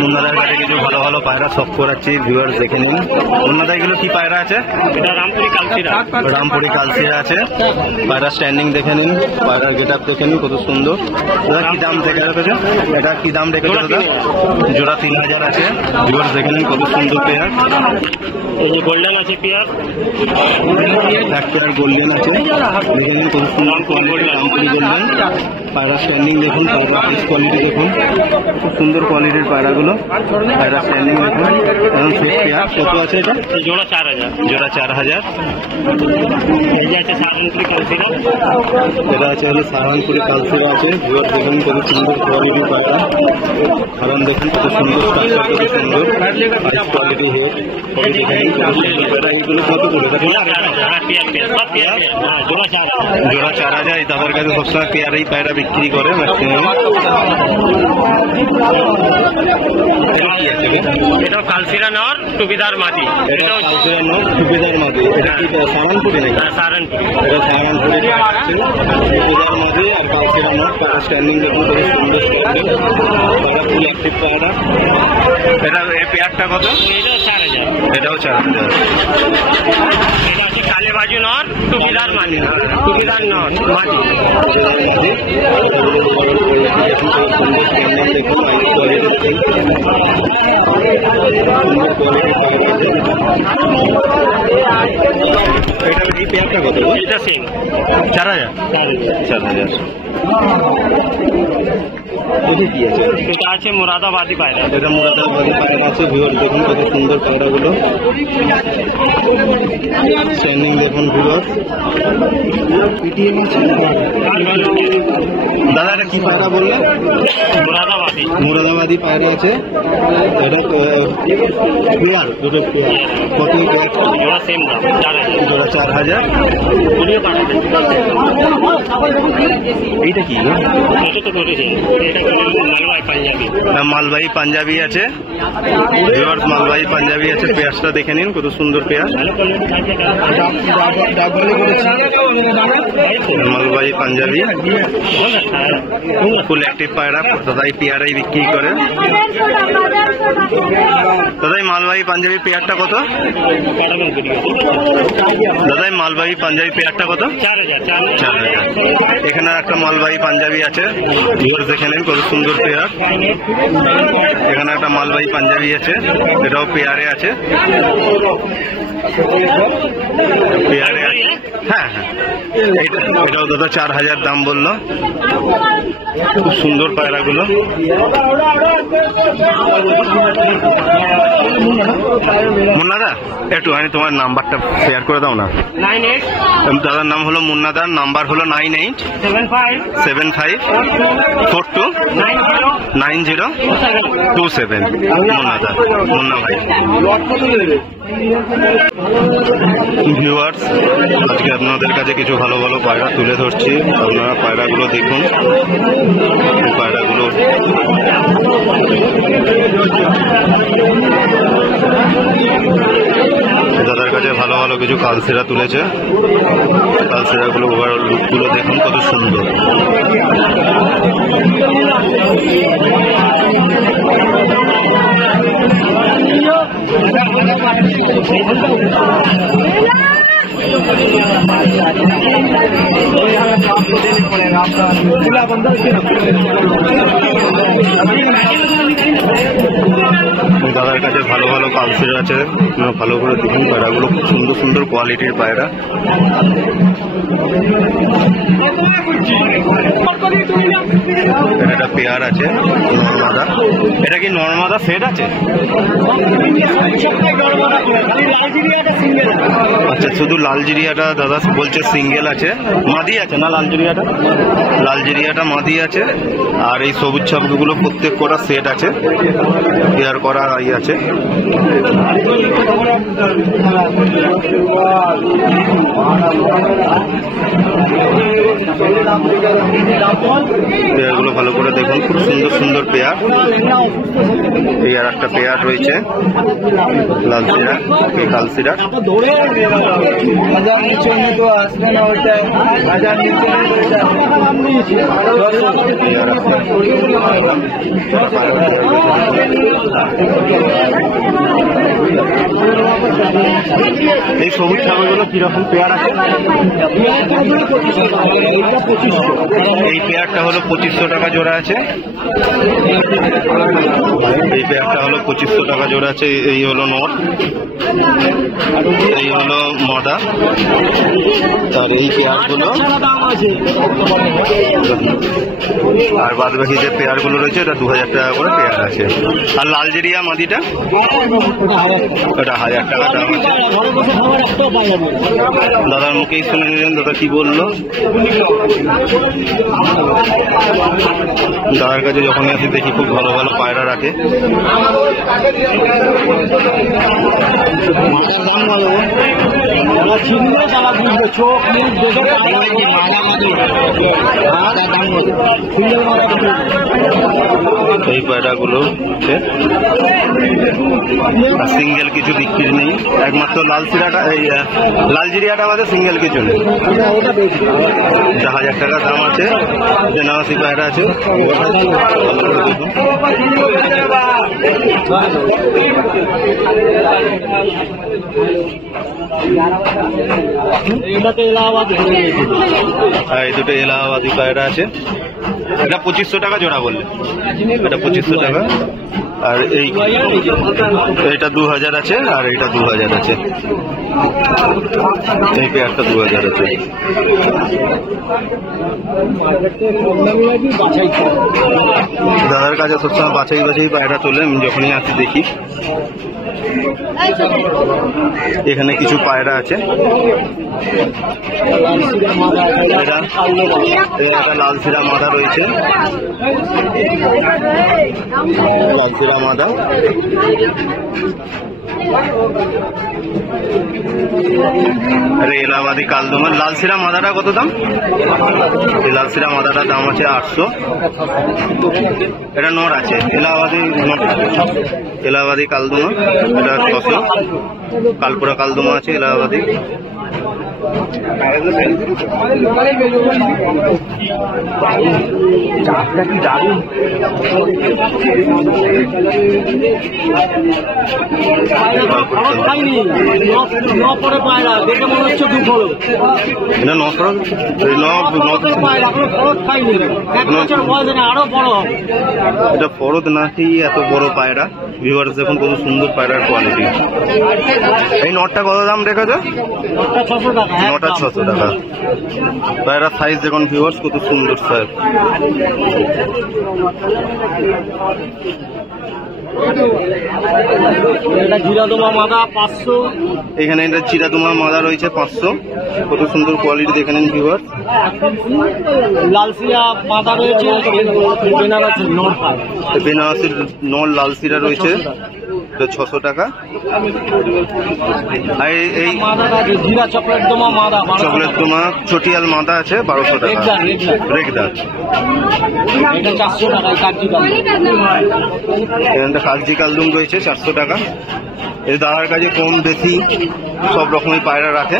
মুন্নাদার কাছে কিছু ভালো ভালো পায়রা সব করাচ্ছি, ভিউয়ার্স দেখে নিন। মুন্নাদা এগুলো কি পায়রা আছে? এটা রামপুরি কালচিরা। রামপুরি কালচিরা আছে। পায়রা স্ট্যান্ডিং দেখে নিন, পায়রার গেট আপ দেখে নিন, কত সুন্দর। দাদা কি দাম দেখে রেখেছে? এটা কি দাম রেখেছে দাদা? জোড়া 3000 আছে। ভিউয়ার্স দেখে নিন, কত সুন্দর পেয়ার। এই যে গোল্ডেন আছে পেয়ার, এক পেয়ার গোল্ডেন আছে, দেখে নিন কত সুন্দর কোয়ালিটি রামপুরি গোল্ডেন। পায়রা স্ট্যান্ডিং দেখুন, পায়রা পিস কোয়ালিটি দেখুন, খুব সুন্দর কোয়ালিটির পায়রাগুলো। পায়রা স্ট্যান্ডিং দেখুন, এখন ফ্রেশ পেয়ার। কত আছে এটা? জোড়া 4000। জোড়া 4000। এই যে আছে সাহারানপুরি কালচিরা, এটা আছে হলো সাহারানপুরি কালচিরা আছে। ভিউয়ার দেখুন কত সুন্দর কোয়ালিটির পায়রা। কারণ দেখুন কত সুন্দর স্ট্রাকচার, কত সুন্দর কোয়ালিটি হেড। সবই দেখে নিন কত সুন্দর পায়রা। এইগুলো কত করে? জোড়া 4000। তাদের কাছে সবসময় পেয়ারেই পায়রা বিক্রি করে ম্যাক্সিমাম। এটাও কালচিরা নর, টুপিদার মাটি। এটা কালচিরা নর, টুপিদার মাটি। এটা কি সাহারানপুরি নাকি? সাহারানপুরি। এটা সাহারানপুরি টুপিদার মাটি আর কালচিরা নর। পায়রা স্ট্যান্ডিং দেখুন কত সুন্দর স্ট্যান্ডিং, পায়রা ফুল অ্যাক্টিভ পায়রা। এটা এই পেয়ারটা কত? এটাও 4000। এটাও 4000। এটা হচ্ছে কালে বাজু নর, টুপিদার মাটি। টুপিদার নর মাটি। এই পেয়ারটা কত? এটা সিং 4000। 4000। কি আছে? এটা আছে মুরাদাবাদী পায়রা। এটা মুরাদাবাদী পায়রা আছে। ভিউয়ার দেখুন কত সুন্দর পায়রাগুলো। স্ট্যান্ডিং দেখুন ভিউয়ার। দাদা এটা কি পায়রা বললে? মুরাদাবাদী। মুরাদাবাদী পায়রা আছে। এটা পেয়ার, দুটো পেয়ার। কত? জোড়া সেম দাম 4000। জোড়া 4000। এইটা কি? এটা তো করেছে, এটা মালবাই পাঞ্জাবি। মালবাহী পাঞ্জাবি আছে। ভিউয়ার্স মালবাহী পাঞ্জাবি আছে। পেয়ারটা দেখে নিন কত সুন্দর পেয়ার। মালবাহী পাঞ্জাবি ফুল অ্যাক্টিভ পায়রা। দাদাই পেয়ারাই বিক্রি করে। দাদাই মালবাহী পাঞ্জাবি পেয়ারটা কত? দাদাই মালবাহী পাঞ্জাবি পেয়ারটা কত? 4000। এখানে একটা মালবাহী পাঞ্জাবি আছে। ভিউয়ার্স দেখে নিন কত সুন্দর পেয়ার। এখানে একটা মালবাহী পাঞ্জাবি আছে, এটাও পেয়ারে আছে। পেয়ারে আছে। হ্যাঁ হ্যাঁ, এটাও দাদা 4000 দাম বললো। খুব সুন্দর পায়রাগুলো। মুন্নাদা একটু আমি তোমার নাম্বারটা শেয়ার করে দাও না। 98 দাদার নাম হলো মুন্নাদার, নাম্বার হলো 9875429027। মুন্না ভাই। ভিউয়ার্স আজকে আপনাদের কাছে কিছু ভালো ভালো পায়রা তুলে ধরছি, আপনারা পায়রাগুলো দেখুন। পায়রাগুলো দাদার কাছে ভালো ভালো কিছু কালচিরা তুলেছে। কালচিরাগুলো ওভারঅল লুকগুলো দেখুন কত সুন্দর। দাদার কাছে ভালো ভালো কালচিরা আছে, ভালো করে দেখুন। পায়রাগুলো খুব সুন্দর সুন্দর কোয়ালিটির পায়রা। এটা পেয়ার আছে নর্মাদা। এটা কি নর্মাদা সেট আছে? আচ্ছা, শুধু লালজিরিয়াটা দাদা বলছে সিঙ্গেল আছে। মাদি আছে না লালজিরিয়াটা? লালজিরিয়াটা মাদি আছে। আর এই সবুজ ছাপগুলো প্রত্যেক কটা সেট আছে, পেয়ার করা আছে। পেয়ারগুলো ভালো করে দেখুন, খুব সুন্দর সুন্দর পেয়ার। এই আর একটা পেয়ার রয়েছে লাল সিরা, এই কাল সিরা। এই সবুজ ছাগলগুলো কিরকম পেয়ার আছে? এই পেয়ারটা হলো 2500 টাকা জোড়া আছে। এই পেয়ারটা হলো 2500 টাকা জোড়া আছে। এই হলো নর, এই হলো মাদা, আর এই পেয়ারগুলো আর বাদ বাকি যে পেয়ারগুলো রয়েছে এটা 2000 টাকা করে পেয়ার আছে। আর লালজেরিয়া মাদিটা ওটা 1000 টাকা দাম আছে। দাদার মুখেই শুনে নিলেন দাদা কি বললো। দাদার কাছে যখনই আসি দেখি খুব ভালো ভালো পায়রা রাখে। এই পায়রাগুলো সিঙ্গেল কিছু বিক্রি নেই, একমাত্র লাল সিরাটা এই লালজিরিয়াটা আমাদের সিঙ্গেল কিছু নেই। 1000 টাকা দাম আছে। বেনারসি পায়রা আছে। এই দুটো এলাহাবাদি পায়রা আছে। এটা 2500 টাকা জোড়া বললে, এটা 2500 টাকা। আর এইটা 2000 আছে, আর এইটা 2000 আছে। এই পেয়ারটা 2000 আছে। দাদার কাছে সবসময় বাছাই বাছাই পায়রা চলে, আমি যখনই আসি দেখি। এখানে কিছু পায়রা আছে। একটা লাল সিরা মাদা রয়েছে, লাল সিরা মাদা। আরে এলাহাবাদি কালদমের লাল সিরা মাদাটা কত দাম? এই লাল সিরা মাদাটার দাম আছে 800। এটা নর আছে, এলাহাবাদি কালদমা, এটা 600। কালপুরা কালদমা আছে এলাহাবাদি। চাপটা কি দারুণ। এটা ফরদ নাকি এত বড় পায়রা। ভিউয়ার্স দেখুন কত সুন্দর পায়রার কোয়ালিটি। এই নটটা কত দাম রেখেছো? নটা 600 টাকা। পায়রা সাইজ দেখুন ভিউয়ার্স কত সুন্দর সাইজ। এখানে এটা চিরাদমা মাদা রয়েছে 500। কত সুন্দর কোয়ালিটি দেখে নেন ভিউয়ার্স। লালসিয়া মাদা রয়েছে, বেনারসির নর লালসিরা রয়েছে 600 টাকা। আর এই চকলেট দমা মাদা, চকলেট দমা চটিয়াল মাদা আছে 1200 টাকা। রেগদার এটা 400 টাকা। এখানটা কালজি কালদুম রয়েছে 400 টাকা। এই দাদার কাছে কম বেশি সব রকমের পায়রা রাখে।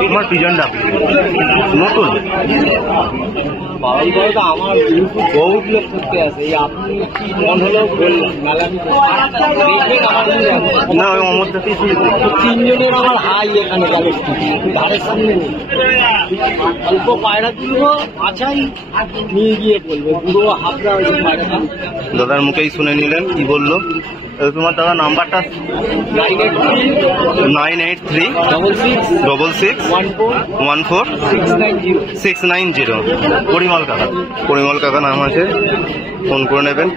তোমার পিজন ডাক নতুন আমার বহুত লোক করতে আছে, আপনি কি মন হলেও বললেন না, ওই অমরদাতেই 3 জনের আমার হাই এখানে ধারের সামনে অল্প পায়রা তুলবো, আছাই নিয়ে গিয়ে বলবো পুরো হাবড়া ওই পায়রাটা। দাদার মুখেই শুনে নিলেন কি বললো। তোমার দাদা নাম্বারটা 983-6614-690। পরিমল কাকা, পরিমল কাকা নাম আছে, ফোন করে নেবেন।